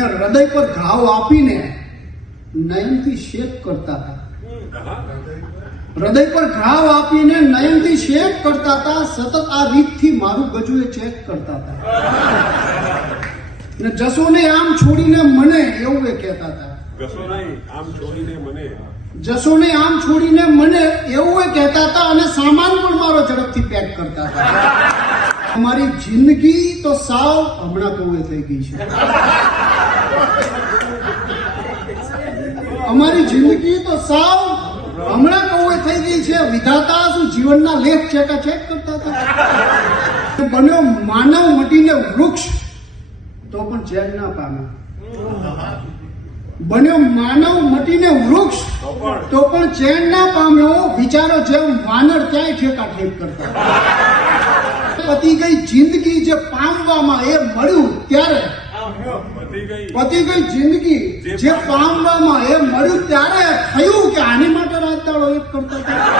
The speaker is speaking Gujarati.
હૃદય પર ઘાવ આપીને નયનથી શેક કરતા હતા. હૃદય પર ઘાવ આપીને નયનથી શેક કરતા હતા. સતત આ રીતથી મારું ગજુએ ચેક કરતા હતા. ને જસોને આમ છોડીને મને એવું એ કહેતા હતા. જસોને આમ છોડીને મને એવું એ કહેતા હતા અને સામાન પણ મારો ઝડપથી પેક કરતા હતા. અમારી જિંદગી તો સાવ હમણાં કૌએ થઈ ગઈ છે. અમારી જિંદગી તો સાવ હમણાં કૌએ થઈ ગઈ છે. વિધાતા શું જીવનના લેખ ચેક કરતા હતા. બન્યો માનવ મટીને વૃક્ષ તો પણ ચેન ના પામે. બન્યો માનવ મટીને વૃક્ષ તો પણ ચેન ના પામ્યો. વિચારો જેમ વાનર ક્યાંય ઠેકા ઠેક કરતા. પતી ગઈ જિંદગી જે પામવામાં એ મળ્યું ત્યારે પતી ગઈ જિંદગી જે પામવામાં એ મળ્યું ત્યારે થયું કે આની માટે રાત દાડો એક કરતા હતા.